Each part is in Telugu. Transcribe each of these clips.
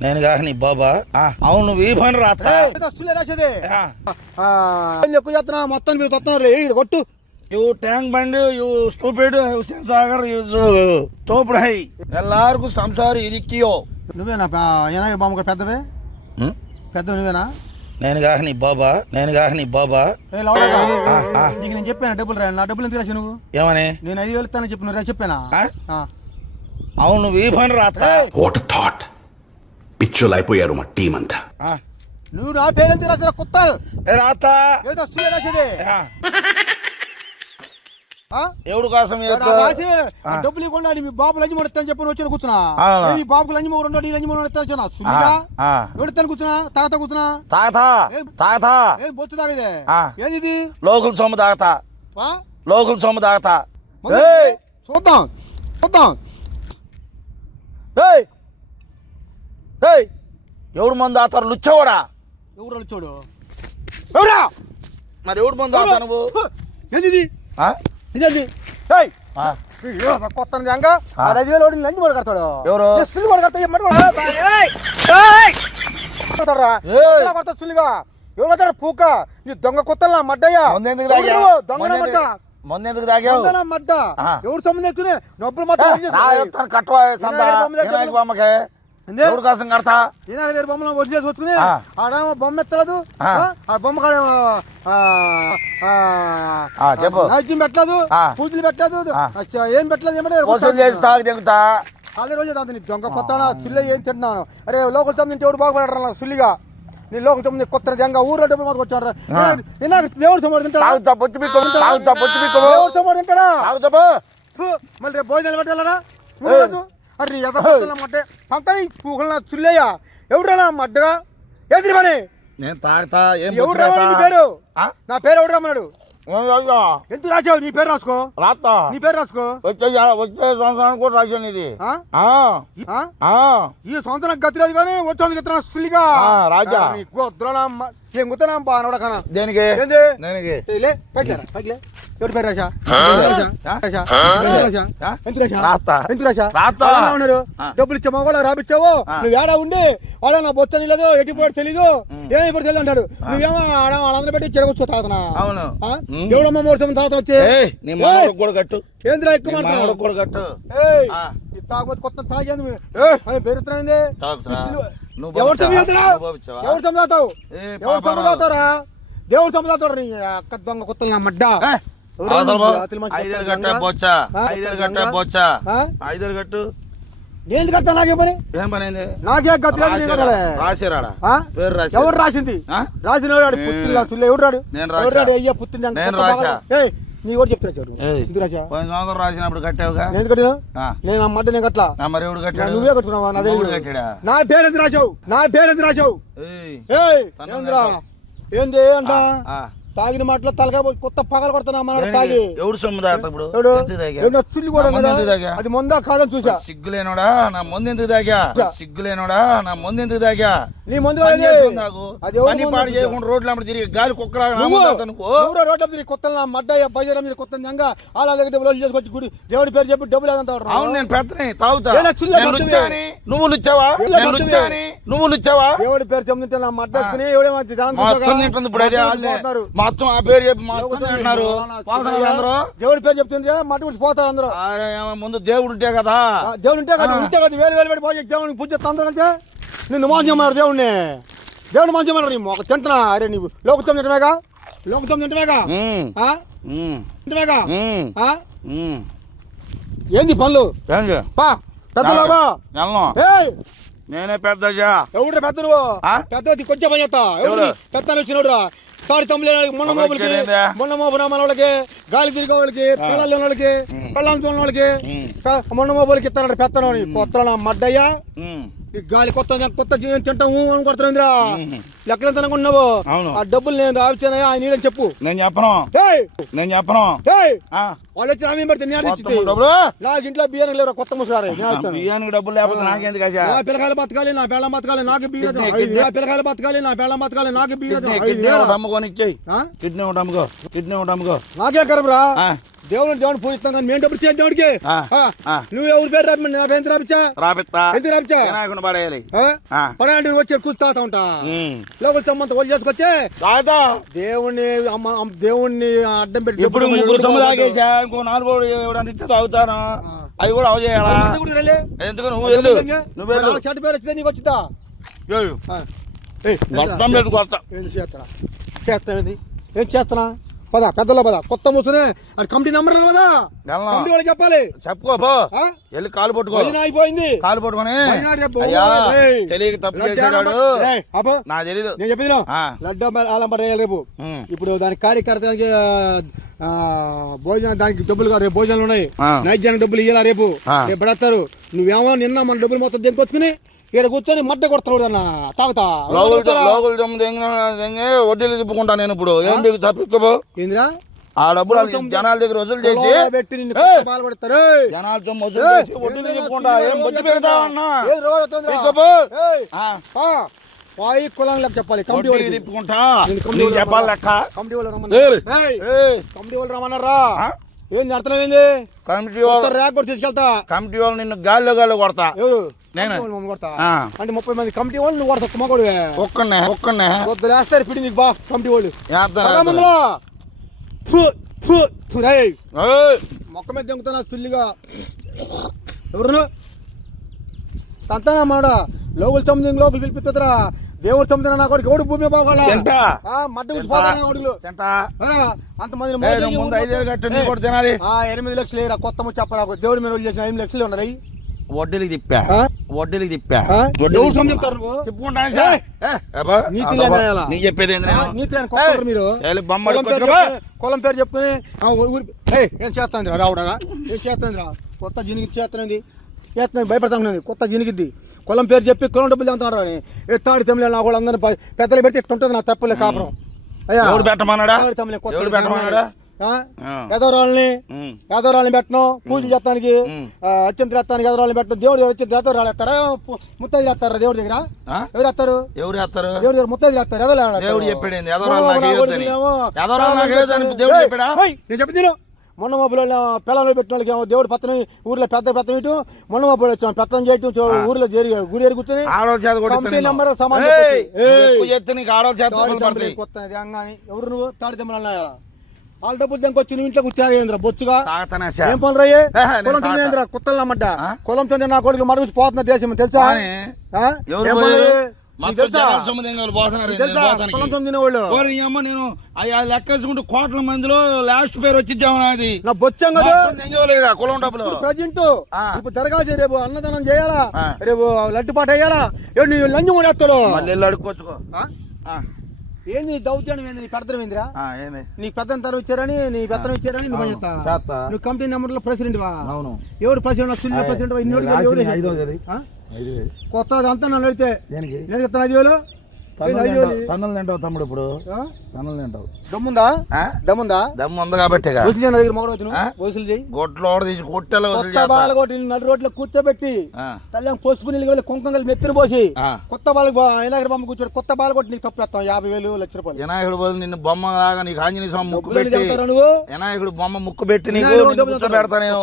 నేను కాక నీ బాబా. ఆ, అవును నువ్వు ఈ పని రాత సులే రాసేది. ఎక్కువ చేస్తున్నా మొత్తం మీరు తొత్తున్నారు. ఈడు కొట్టు. You Tank Bund you stupid Hussain Sagar you తోపుడు హై. ఎల్లార్కు సంసారి ఇరిక్కియో నువ్వేనా? ఏనా బామ్మ పెద్దవే? పెద్ద నువ్వేనా? నేను కాక నీ బాబా. నేను కాక నీ బాబా. ఏ లవడగా ఆ, ఆ, నీకు నేను చెప్పాను డబ్బులు రా? నా డబ్బులు ఎంత రాసి నువ్వు? ఏమని? నేను ఐదు వేలు ఇస్తానని చెప్పి నువ్వు చెప్పానా. అవును నువ్వు ఈ పని రాత వాట్ థాట్ పిచ్చోలు అయిపోయారు మా టీం అంతా ఆ, నువ్వు నా పేరు రాసిన కొత్త ఏ రాత? ఏదో సులే రాసేది. ఆ, ఆ? ఎవడు కోసం. డబ్బులు ఇవ్వకుండా మీ బాబు లంచి మొడ చెప్పి వచ్చి కూర్చున్నా. మీ బాబుకు లంచి మొగ రెండో నీ లంచి మొగ ఎత్తాను ఆ, సుల్లిగా ఆ. ఎవడిస్తాను కూర్చున్నా? తాగతా కూర్చున్నా? తాగతా ఏ? తాగతా ఏ బొచ్చు తాగేదే? ఆ. ఏంది లోకల్ సొమ్ము తాగతా. ఆ? లోకల్ సొమ్ము తాగతా! చూద్దాం చూద్దాం. ఏయ్! ఏయ్ ఎవడు మంది తాగుతారు లుచ్చవాడా ఎవరు వాళ్ళు చూడు ఎవరా? మరి ఎవడు మంది తాగుతా నువ్వు? ఏంది? ఇదేంది ఏయ్ కొత్త ఐదు వేలు వాడిని లంచి ఎవరు? సుల్లి కూడా కడతాడు? ఏం కడతాడురా? ఏయ్! ఇలా కొడతా సుల్లిగా? ఎవరు కడతాడు? పూక? నీ దొంగ కొత్త మడ్డయ్యా? దొంగ మడ్డ? తాగావు. ఎవరు సొమ్ము ఎక్కునే నొప్పులు మాత్రం కట్టవా ఎవడు కోసం కడతా? దగ్గర బొమ్మను వచ్చి చేసి వచ్చుకుని. ఆడేమో బొమ్మ ఎత్తలేదు ఆ. బొమ్మ కాడేమో చెప్పు. నైద్యం పెట్టలేదు. పూజలు పెట్టలేదు ఏం పెట్టలేదు ఏమంటే వసూలు చేసి తాగి దిగుతా అదే రోజే తాగుతా నీ దొంగ కొత్త సిల్ల ఏం తింటున్నాను? అరే లోకల్ తమ్ముడు ఎవడు బాగుపడరా సిల్లిగా? నీ లోకల్ తమ్ముడు కొత్త జంగ ఊర్లో డబ్బులు మాకు వచ్చాడు నిన్న దేవుడు సమాడు తింటాడా? పొత్తు పిక్కో దేవుడు సమాడు తింటాడా? మళ్ళీ రేపు భోజనాలు పెట్టాలరా అరే నీ ఎద మడ్డే? పంకని పూకల సుల్లయ్య ఎవడురా మడ్డగా? ఎదిరి పని? నేను తాగుతా ఏం రమ్మన్నాడు నీ? పేరు? ఆ? నా పేరు ఎవడు రమ్మన్నాడు? ఎందుకు రాసావు? నీ పేరు రాసుకో. రాత్తా? నీ పేరు రాసుకో. వచ్చే వచ్చే సంవత్సరానికి కూడా రాశాను ఇది. ఈ సంవత్సరం గతి లేదు కానీ వచ్చాను గతి సుల్లిగా? ఆ, రాజా. గొద్దురా ఏం గుర్తున్నా బాగా కన్నా? దేనికి? దేనికి? ఏయ్, లే పైకి లేరా, పైకి లే. ఎవరి పేరు రాశా ఉన్నారు. డబ్బులు ఇచ్చే మగవాళ్ళు రాపిచ్చావు. నువ్వు ఏడా ఉండి? వాడ నా బొచ్చ తెలియదు ఎట్టి పోటీ తెలీదు. ఏమి ఇప్పుడు తెలియదు అంటాడు. నువ్వేమో ఆడ వాళ్ళందరూ పెట్టి చెరగొచ్చు తాతనా అవును. ఎవడమ్మ మోసం తాత వచ్చి? కూడా కట్టు. ఏంద్రా ఎక్కువ మాట్లాడు కూడా కట్టు. తాగబోతు కొత్త తాగేంది అని ఎవరు? ఎవరు ఎవరు దేవుడు నీ అక్క దొంగ కొత్త నా మడ్డ? కట్ట దొంగ? బొచ్చా? కట్ట దొంగ? బొచ్చా? ఆ? ఐదేళ్ళు కట్టు. నేను కడతా నాకే పని? ఏం పని నాకే. రాసిరాడా? పేరు రాసి. ఎవరు రాసింది? రాసిన పుత్తిగా సుల్లే ఎవడు రాడు? నేను అయ్యా పుత్తింది నేను నీ కూడా చెప్తున్నా సార్. ఎందుకు సంవత్సరం రాసినప్పుడు కట్టావుగా? నేను కట్టినా. నేను ఆ మడ్డ నేను కట్టలా. నా మరి ఎవడు కట్టాడు? నువ్వే కట్టుకున్నావా? నా తెలియదు కట్టాడా? నా పేరు ఎందుకు రాశావు? నా పేరు. ఏయ్ తను ఏందిరా? ఏంది అంట. తాగిన మాటలో పోయి కొత్త పగలు కొడతాను మనోడు దేనికి? తాగి. ఎవడు సొమ్ము ఎవడు? చుల్లి కూడా? అది ముందా కాదని చూసా. సిగ్గులేనోడా నా ముందు ఎందుకు తాగా. సిగ్గులేనోడా నా ముందు ఎందుకు తాగా? నీ ముందు. అది ఎవరి పాడు? చేయకుండా రోడ్ల తిరిగి గాలి నువ్వు. ఎవరో కొత్త నా మడ్డయ్య బజార్ మీద కొత్త జంగా అలా దగ్గర డబ్బులు చేసుకొచ్చి గుడి దేవుడి పేరు చెప్పి డబ్బులు ఏదంతా అవును నేను పెద్దని తాగుతా. నువ్వు లుచ్చావా నువ్వు లుచ్చావా దేవుడి పేరు చెప్తుంటే నా ఇప్పుడు అదే వాళ్ళే. మొత్తం ఆ పేరు చెప్పి అందరూ? దేవుడి పేరు చెప్తుంటే మట్టి గుడిచి పోతారు అందరూ. ముందు దేవుడు ఉంటే కదా. దేవుడు ఉంటే కదా. ఉంటే కదా వేలు వేలు పెట్టి పోయి దేవుడిని పూజ అందరూ కలిసి. నిన్ను మోసం చేయమన్నారు దేవుడిని దేవుడు మోసం చేయమన్నారు నీ మొక్క తింటున్నా. అరే నీవు లోకుతం తింటమేగా లోకుతం తింటమేగా తింటమేగా. ఏంది పనులు? పా పెద్ద లోబా నేనే పెద్దజా ఎవడు పెద్ద నువ్వు? పెద్ద కొంచెం పని చేస్తా? పెద్ద వచ్చినోడు రా తాడి తమ్ములే మొన్న ఎవరు మోపులకి వచ్చాడేందా? మొన్న మోపున మన వాళ్ళకి మొన్న మోపులకి ఇస్తాడు పెత్తనం కొత్త మడ్డయ్యా? ఈ గాలి కొత్త కొత్త తింటాము అని కొడుతుందిరా. లెక్కలు తినకున్నావు. ఆ డబ్బులు నేను రావిచ్చాను ఆయన నీళ్ళని చెప్పు. నేను చెప్పను. నేను చెప్పను. వాళ్ళు వచ్చి రామేం పెడితే డబ్బులు నాకు ఇంట్లో బియ్యం లేవు కొత్త ముసలారు. బియ్యానికి డబ్బులు లేకపోతే నాకెందుకు నా పిల్లకాయలు బతకాలి నా బేళ్ళం బతకాలి నాకు బియ్యం. నా పిల్లకాయలు బతకాలి నా బేళ్ళం బతకాలి నాకు బియ్యం అమ్ముకొని ఇచ్చేయి? కిడ్నీ ఒకటి అమ్ముకో కిడ్నీ ఒకటి అమ్ముకో నాకే కరబరా ఆ, దేవుని దేవుని పూజిస్తాం కానీ మేము డబ్బులు చేద్దాం దేవుడికి. నువ్వు ఎవరి పేరు రాపి నా పేరు రాపిచ్చా? రాపిస్తా ఎందుకు రాపిచ్చా? వినాయకుని పడేయాలి. పడాంటి వచ్చి కూర్చుతా ఉంటా. లోపల సమ్మంత వాళ్ళు చేసుకొచ్చే. తాత దేవుణ్ణి దేవుణ్ణి అడ్డం పెట్టి ఇప్పుడు ముగ్గురు సొమ్ము డబ్బులు తాగేసా? ఇంకో నాలుగు తాగుతాను? అవి కూడా అవ చేయాలా. ఎందుకు నువ్వు వెళ్ళు. నువ్వు వెళ్ళు. పేరు వచ్చిందా? నీకు వచ్చిందా? కొత్త ఏం చేస్తామేంది ఏం చేస్తున్నా? పద పెద్దలో పద. కొత్త మూసనే. అది కమిటీ నెంబర్? కమిటీ వాళ్ళకి చెప్పాలి. చెప్పుకో పో? వెళ్ళి కాలు పట్టుకో. అయిపోయింది. కాలు పట్టుకొని. తెలియక తప్పు నేను చెప్పింది. లడ్డు ఆలంబర్ రేపు. ఇప్పుడు దానికి కార్యకర్తలకి ఆ, భోజనం దానికి డబ్బులు రేపు భోజనాలు ఉన్నాయి. నైద్యానికి డబ్బులు ఇవ్వాలా రేపు. రేపు పెడతారు. నువ్వేమో నిన్న మన డబ్బులు మొత్తం దింకొచ్చుకుని ఇక్కడ కూర్చొని మడ్డ కొడతాడు అన్న. తాగుతా. లోగులు దమ్ము దెంగే వడ్డీలు తిప్పుకుంటా నేను ఇప్పుడు. ఏం మీకు తప్పించుకోబో ఏందిరా? ఆ డబ్బులు వాళ్ళ జనాల దగ్గర వసూలు చేసి. జనాల సొమ్ము వసూలు చేసి వడ్డీలు చెప్పుకుంటా ఏం బొచ్చు పెడతా అన్నా ఏం రోగం వస్తుందిరా? తీసుకోపో. ఏయ్. ఆ, ఆ, వాయి కులం లెక్క చెప్పాలి. కమిటీ వాళ్ళకి. తిప్పుకుంటా? వాళ్ళు చెప్పాలి లెక్క? కమిటీ వాళ్ళు. రమ్మన్నారు కమిటీ వాళ్ళు రమ్మన్నారా? ఏంది అర్థమైంది? కమిటీ వాళ్ళు ర్యాక్ కూడా తీసుకెళ్తా. కమిటీ వాళ్ళు నిన్ను గాల్లో గాల్లో కొడతా. ఎవరు? నేనే. కొడతా. అంటే ముప్పై మంది కమిటీ వాళ్ళు నువ్వు కొడతా మొగడువే ఒక్కనే ఒక్కనే. కొద్ది వేస్తారు పిడి నీకు బా కమిటీ వాళ్ళు. మొక్క మీద దింగుతున్నా పిల్లిగా ఎవరు సంతానా మాడ లోకులు తొమ్మిది లోకులు పిలిపిస్తారా? దేవుడు తొమ్మిది నా కొడుకు ఎవడు భూమి. ఆ, మడ్డ తింటా అంతమంది ఎనిమిది లక్షలు ఏరా కొత్త ముచ్చ చెప్పరా దేవుడి మీద చేసిన ఎనిమిది లక్షలు ఉన్నాయి వడ్డీలకి తిప్పా? వడ్డీలకి తిప్పా. మీరు. కులం పేరు. చెప్పుకొని- ఏం చేస్తాంది రా రావుడగా? ఏం చేస్తాంది రా కొత్త జినిగి చేస్తున్నది చేస్తున్నది భయపడతాన్నది కొత్త జినిగిద్ది. కులం పేరు చెప్పి కులం డబ్బులు అంటారు అని ఎత్తాడి తమిళ నా కూడా అందరిని పెద్దలు పెడితే ఇట్లా ఉంటుంది నా తప్పులే కాపురం. అయ్యా తమిళ కొత్త. ఎదవరాళ్ళని. ఎదవరాళ్ళని పెట్టను పూజ చేస్తానికి. అత్యంత ఎత్తానికి ఎదవరాళ్ళని పెట్టను. దేవుడు వచ్చి ఎదవరాళ్ళు ఎత్తారా ముత్తైదు ఎత్తారా దేవుడి దగ్గర? ఎవరు ఎత్తారు ఎవరు వేస్తారు? దేవుడి దగ్గర ముత్తైదు ఎత్తారు ఎదవరాళ్ళు దేవుడు ఎత్తారు. చెప్పాడు నేను మొన్న మబ్బులో పిల్లలు పెట్టిన వాళ్ళకి దేవుడు పత్తనం ఊర్లో పెద్ద పెత్తనం ఇటు మొన్న మబ్బులు వచ్చాం పెత్తనం చేయటం ఊర్లో గుడి ఎరి కూర్చొని కంపెనీ. నెంబర్. కొత్తది అంగాని. ఎవరు నువ్వు? తాడి అన్నాయా? వాళ్ళ డబ్బులు దానికి నువ్వు ఇంట్లో కూర్చోగేంద్ర బొచ్చుగా. ఏం పనులు రయ్యే? కులం. చెందిన కుత్తలు నమ్మడ్డ? కులం చెందిన నా కొడుకు మరుగుచి పోతున్న దేశం తెలుసా? ఎవరు? నేను అయ్యా లెక్కేసుకుంటే కోట్ల మందిలో లాస్ట్ పేరు వచ్చిద్దాం అది నా బొచ్చం కదా? తెంగలేదా కులం డబ్బులు. ప్రజెంట్. ఇప్పుడు జరగాల్సి రేపు అన్నదానం చేయాలా. రేపు లడ్డుపాట వేయాలా? నీ లంచం కూడా వేస్తాడు. అడుక్కొచ్చుకో ఏంది నీ దౌత్యాన్ని ఏంది? నీ పెడతాం ఏందిరా? నీ పెద్ద తరం ఇచ్చారని నీ పెత్తనం ఇచ్చారని నువ్వు చేస్తా. నువ్వు కంపెనీ నెంబర్లో ప్రెసిడెంట్ వా? అవును. ఎవడు ప్రెసిడెంట్ ప్రెసిడెంట్ కొత్తది అంతా నన్ను అడిగితే నేను ఐదు వేలు. తన్నులు తింటావు తమ్ముడు ఇప్పుడు. ఆ? తన్నులు తింటావు. దమ్ముందా? ఆ? దమ్ముందా? దమ్ము ఉంది కాబట్టి దగ్గర మొగడు? వసూలు చేయి తీసి బాల కొట్టి నడు రోడ్లో కూర్చోబెట్టి తల్లి పసుపు నీళ్ళు వెళ్ళి కుంకం కలిపి మెత్తిన పోసి ఆ. కొత్త బాలకు ఎలాగ బొమ్మ కూర్చోడు కొత్త బాల కొట్టి నీకు తప్పేస్తాం యాభై వేలు లక్ష రూపాయలు. వినాయకుడు బదులు నిన్ను బొమ్మ లాగా నీకు ఆంజనేయ స్వామి ముక్కు పెట్టి నువ్వు? వినాయకుడు బొమ్మ ముక్కు పెట్టి నీకు వినాయకుడు కూర్చోబెడతా నేను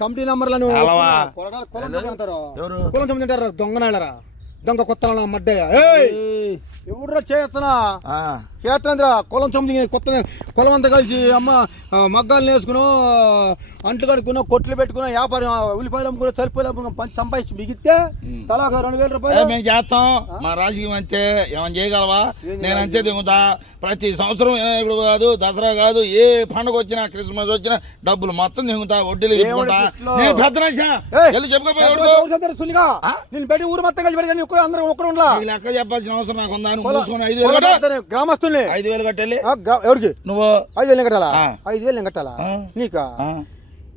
కమిటీ నంబర్లను ఎవరు? కులం దొంగనాళ్ళరా? దొంగ కొత్తలో మడ్డయ్య. ఏయ్! ఏయ్. ఎవడ్రా చేస్తున్నా ఆ, చేతనంద్ర కులం తొమ్మిది కొత్త కులం అంతా కలిసి అమ్మ మగ్గాలు వేసుకుని అంట్లు కడుక్కున్నా కొట్లు పెట్టుకున్నా వ్యాపారం ఉల్లిపాయలు అమ్ముకున్నా సరిపోయి అమ్ముకున్నా పంచి సంపాదించి మిగితే తలా ఒక రెండు వేల రూపాయలు. మేము చేస్తాం. మా రాజకీయం అంతే. ఏమైనా చేయగలవా? నేను అంతే దిగుతా ప్రతి సంవత్సరం వినాయకుడు కాదు దసరా కాదు ఏ పండుగ వచ్చినా క్రిస్మస్ వచ్చినా డబ్బులు మొత్తం దిగుతా వడ్డీలు దిగుతా నేను పెద్ద ఎవరు పెట్టి ఊరు మొత్తం కలిసి పెట్టి ఒక్కరు అందరం ఒక్కరు ఉండలా? లెక్క చెప్పాల్సిన అవసరం నాకు గ్రామస్తుల్ని. ఐదు వేలు గ్రా- ఎవరికి? నువ్వు ఐదు వేలు కట్టాలా. ఐదు వేలు కట్టాలా. నీకా?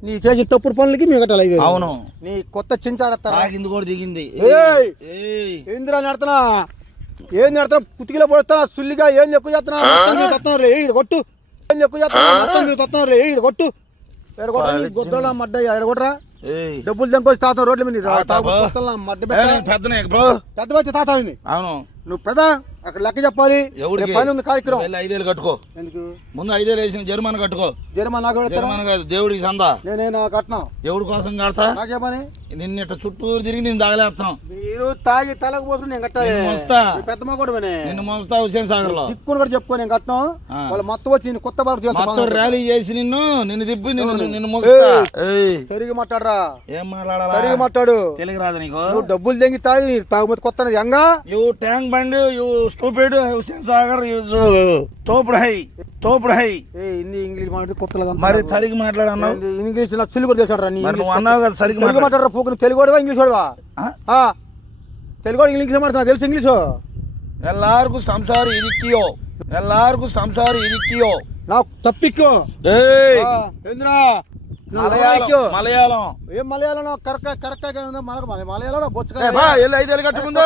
నీ చేసిన తప్పుడు పనులకి మేము కట్టాలి ఐదు. అవును. నీ కొత్త చించారెత్తారా? తాగింది కూడా దిగింది. ఏయ్! ఏయ్. ఏందిరా నడుతున్నా ఏం నడుతున్నా పుతికిలో పడుతున్నా? సుల్లిగా ఏం ఎక్కువ చేస్తున్నా? మొత్తం మీరు తత్తున్నారు ఏ ఈడు కొట్టు. ఏం ఎక్కువ చేస్తున్నా? కొట్టు. ఎడ కొట్టరా నీ గొద్దల డబ్బులు దెంకొచ్చి తాత రోడ్ల మీద పెద్ద వచ్చి తాత అవును. నువ్వు పెద్ద. అక్కడ లెక్క చెప్పాలి. పని ఉంది కార్యక్రమం. ఐదేళ్ళు కట్టుకో. ఎందుకు? ముందు ఐదేళ్ళు వేసిన జరిమానా కట్టుకో. జరిమానా? జరిమానా కాదు దేవుడికి సందా. నేనే నా కట్నం. ఎవడి కోసం కడతా? నాకే పని? నిన్న ఇట్ట చుట్టూరు తిరిగి నేను తగలేస్తాం మీరు తాగి తలకు నేను కట్టాలి. మోస్తా. పెద్ద మగోడు నిన్ను మోస్తా హుసేన్ సాగర్లో దిక్కుని కూడా చెప్పుకో నేను కట్నం. ఆ. వాళ్ళు మొత్తం వచ్చి కొత్త బాబు మొత్తం ర్యాలీ చేసి నిన్ను నిన్ను తిప్పి నిన్ను నిన్ను మోస్తా. సరిగా మాట్లాడరా? ఏం మాట్లాడాలా? సరిగా మాట్లాడు. తెలుగు రాదు నీకు. డబ్బులు తెంగి తాగి తాగుమతి కొత్త ఎంగా you Tank Bund you stupid Hussain Sagar use తోపుడు హై తోపుడు హై. ఏ హిందీ ఇంగ్లీష్ మాట్లాడితే కొత్తలేదు మరి సరిగ్గా మాట్లాడన్నావు? ఇంగ్లీష్ నా తెలుగు చేశాడు నీ నువ్వు అన్నావు కదా సరిగ్గా తెలుగు మాట్లాడరా పోకు తెలుగు వాడివా ఇంగ్లీష్ వాడివా తెలుగు ఇంగ్లీష్ మాట్లాడుతున్నా తెలుసు ఇంగ్లీష్? ఎల్లార్కు సంసారు ఇదిక్కియో ఎల్లార్కు సంసారు ఇదిక్కియో నాకు తప్పిక్కో. ఏంద్రా? మలయాళం మలయాళం. ఏం మలయాళం? కరెక్ట్ కరెక్ట్ మనకు మలయాళం బొచ్చుగా ఐదు కట్టుకుందా?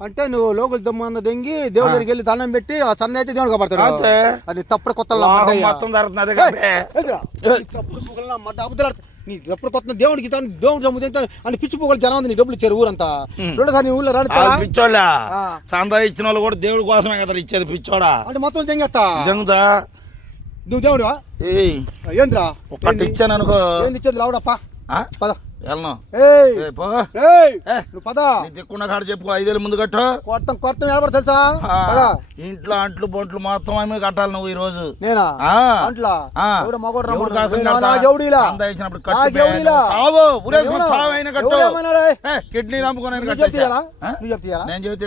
అంటే నువ్వు లోకల్ దమ్మంద దెంగి దేవుడి దగ్గరికి వెళ్ళి దండం పెట్టి ఆ సన్న అయితే దేవుడు కాపాడతాడు. అంతే. అది తప్పుడు కొత్త మొత్తం పొగలు నా తప్పుడు కొత్త దేవుడికి తాను దేవుడు సముద్రం అని పిచ్చి పొగలు జనం ఉంది నీ డబ్బులు ఇచ్చారు ఊరంతా. రెండోసారి నీ ఊళ్ళో రాడుతారా పిచ్చోళ్ళ? ఆ. సంద ఇచ్చిన వాళ్ళు కూడా దేవుడి కోసమే కదా ఇచ్చేది పిచ్చోడా? అంటే మొత్తం దెంగేస్తా జంగుతా? నువ్వు దేవుడువా? ఏయ్. ఏంద్రా? ఒక్కటి ఇచ్చాను అనుకో. ఏంది ఇచ్చేది? లావుడప్పా ఆ? పద. దిక్కున్న కాడ చెప్పు ఐదేళ్ళు ముందు కట్టు. కొత్త కొత్త తెలుసా? ఇంట్లో అంట్లు బొంట్లు మొత్తం ఆమె కట్టాలి నువ్వు ఈ రోజు నేనా కిడ్నీ రంపుకొని నువ్వు కట్టేసా. చెప్తీయాలా? ఆ? నువ్వు చెప్తీయాలా? నేను చెబితే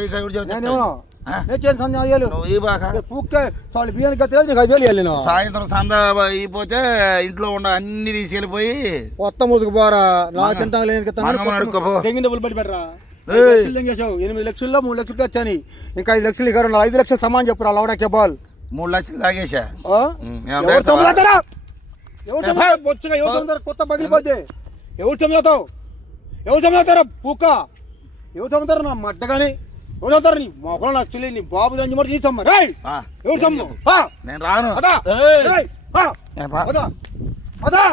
నేను చేసిన సందేహాలు నువ్వు ఈ బాక. పూకే చాలు బియ్యానికి నీకు సాయంత్రం సంద అయిపోతే ఇంట్లో ఉండ అన్ని తీసుకెళ్ళిపోయి కొత్త ముసుగు పోరా నా తింటాం లేదు డబ్బులు పెట్టరా ఎనిమిది లక్షల్లో మూడు లక్షలు వచ్చాని. ఇంకా ఐదు లక్షలు ఇక్కడ. ఐదు లక్షలు సమాన్ చెప్పురా లవడా కెబాల్? మూడు లక్షలు ఏం ఎవరు కొత్త పగిలిపోద్ది ఎవరు తమ్ముతావు ఎవరు తమ్ముతారా పూక. ఎవరు తమ్ముతారు నా మడ్డ కానీ. తమ్ముతారు నీ మొక్కలు నా చెల్లి నీ బాబు దాన్ని మరి తీసమ్మ ఆ, ఎవరు తమ్ము నేను రాను. అదా. అదా అదా